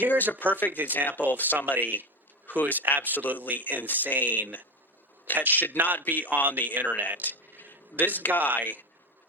Here's a perfect example of somebody who is absolutely insane that should not be on the internet. This guy,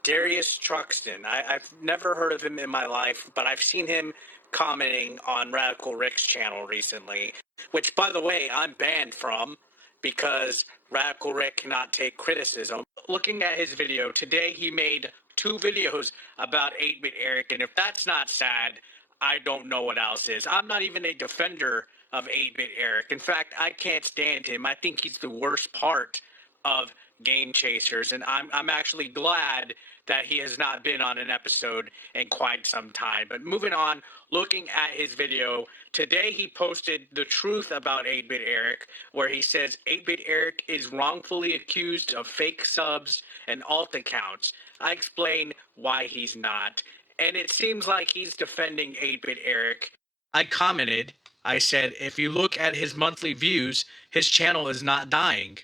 Darius Truxton, I've never heard of him in my life, but I've seen him commenting on Radical Rick's channel recently, which, by the way, I'm banned from because Radical Rick cannot take criticism. Looking at his video, today he made 2 videos about 8BitEric, and if that's not sad, I don't know what else is. I'm not even a defender of 8BitEric. In fact, I can't stand him. I think he's the worst part of Game Chasers, and I'm actually glad that he has not been on an episode in quite some time. But moving on, looking at his video, today he posted the truth about 8BitEric, where he says 8BitEric is wrongfully accused of fake subs and alt accounts. I explain why he's not, and it seems like he's defending 8BitEric. I commented, I said, if you look at his monthly views, his channel is not dying.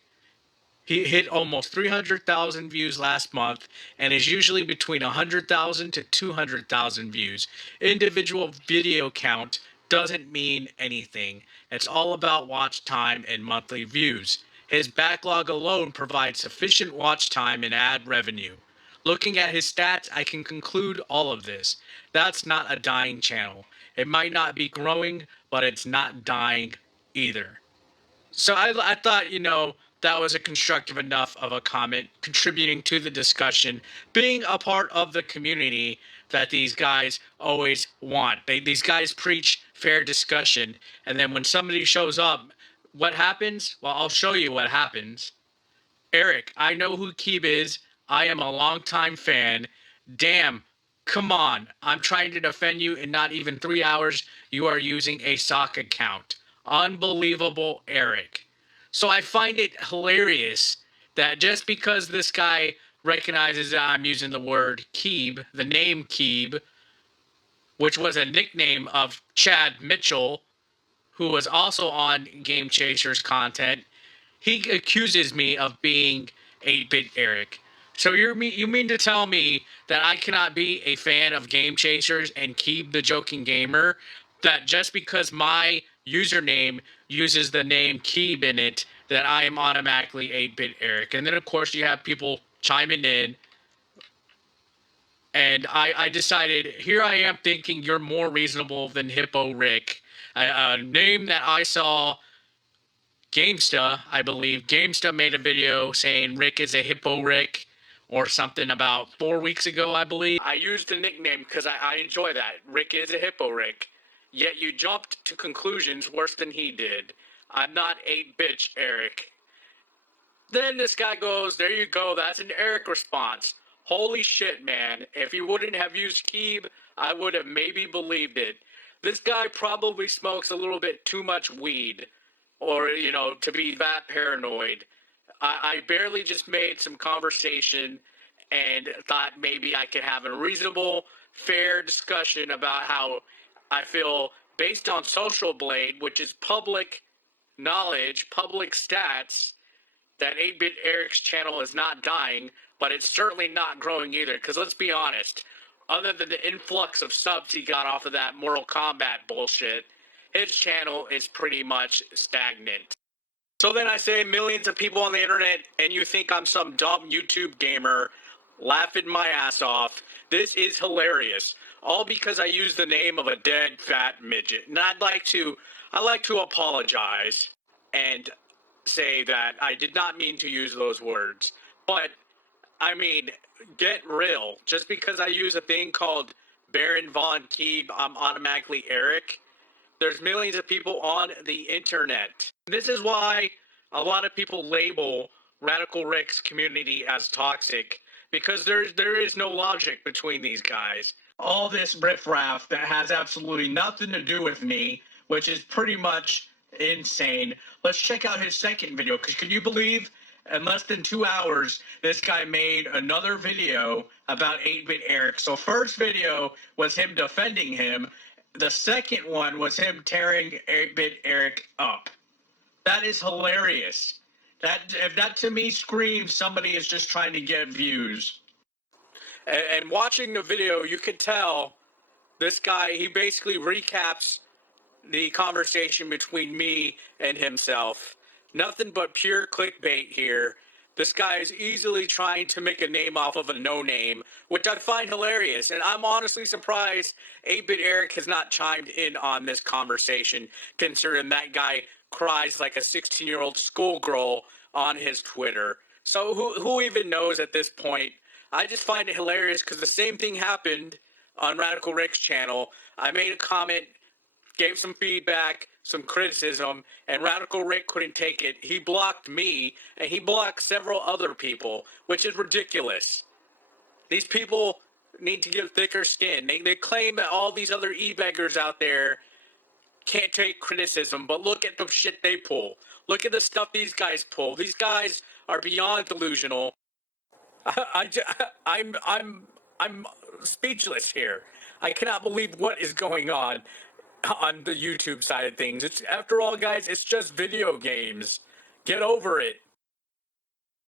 He hit almost 300,000 views last month and is usually between 100,000 to 200,000 views. Individual video count doesn't mean anything. It's all about watch time and monthly views. His backlog alone provides sufficient watch time and ad revenue. Looking at his stats, I can conclude all of this. That's not a dying channel. It might not be growing, but it's not dying either. So I thought, that was a constructive enough of a comment, contributing to the discussion, being a part of the community that these guys always want. These guys preach fair discussion, and then when somebody shows up, what happens? Well, I'll show you what happens. Eric, I know who Keeb is. I am a longtime fan. Damn, come on. I'm trying to defend you in not even 3 hours. You are using a sock account. Unbelievable, Eric. So I find it hilarious that just because this guy recognizes that I'm using the word Keeb, the name Keeb, which was a nickname of Chad Mitchell, who was also on Game Chasers content, he accuses me of being 8BitEric. So you mean to tell me that I cannot be a fan of Game Chasers and Keeb the Joking Gamer? That just because my username uses the name Keeb in it, that I am automatically 8BitEric? And then of course you have people chiming in, and I decided, here I am thinking you're more reasonable than Hippo Rick, a name that I saw. Gamesta, I believe, Gamesta made a video saying Rick is a Hippo Rick or something about 4 weeks ago, I believe. I used the nickname because I enjoy that. Rick is a Hippo Rick. Yet you jumped to conclusions worse than he did. I'm not 8-bitch Eric. Then this guy goes, there you go, that's an Eric response. Holy shit, man. If you wouldn't have used Keeb, I would have maybe believed it. This guy probably smokes a little bit too much weed, or, to be that paranoid. I barely just made some conversation and thought maybe I could have a reasonable, fair discussion about how I feel based on Social Blade, which is public knowledge, public stats, that 8BitEric's channel is not dying, but it's certainly not growing either. Because let's be honest, other than the influx of subs he got off of that Mortal Kombat bullshit, his channel is pretty much stagnant. So then I say millions of people on the internet, and you think I'm some dumb YouTube gamer laughing my ass off. This is hilarious. All because I use the name of a dead fat midget. And I'd like to apologize and say that I did not mean to use those words. But, I mean, get real. Just because I use a thing called Baron Von Keeb, I'm automatically Eric. There's millions of people on the internet. This is why a lot of people label Radical Rick's community as toxic, because there is no logic between these guys. All this riffraff that has absolutely nothing to do with me, which is pretty much insane. Let's check out his second video, because can you believe in less than 2 hours, this guy made another video about 8BitEric. So first video was him defending him. The second one was him tearing 8BitEric up. That is hilarious. That to me screams somebody is just trying to get views. And watching the video, you can tell this guy, he basically recaps the conversation between me and himself. Nothing but pure clickbait here. This guy is easily trying to make a name off of a no-name, which I find hilarious. And I'm honestly surprised 8BitEric has not chimed in on this conversation, considering that guy cries like a 16-year-old schoolgirl on his Twitter. So who even knows at this point? I just find it hilarious because the same thing happened on Radical Rick's channel. I made a comment, gave some feedback, some criticism, and Radical Rick couldn't take it. He blocked me, and he blocked several other people, which is ridiculous. These people need to get thicker skin. They claim that all these other e-beggars out there can't take criticism, but look at the shit they pull. Look at the stuff these guys pull. These guys are beyond delusional. I'm speechless here. I cannot believe what is going on the YouTube side of things. It's, after all, guys, it's just video games. Get over it.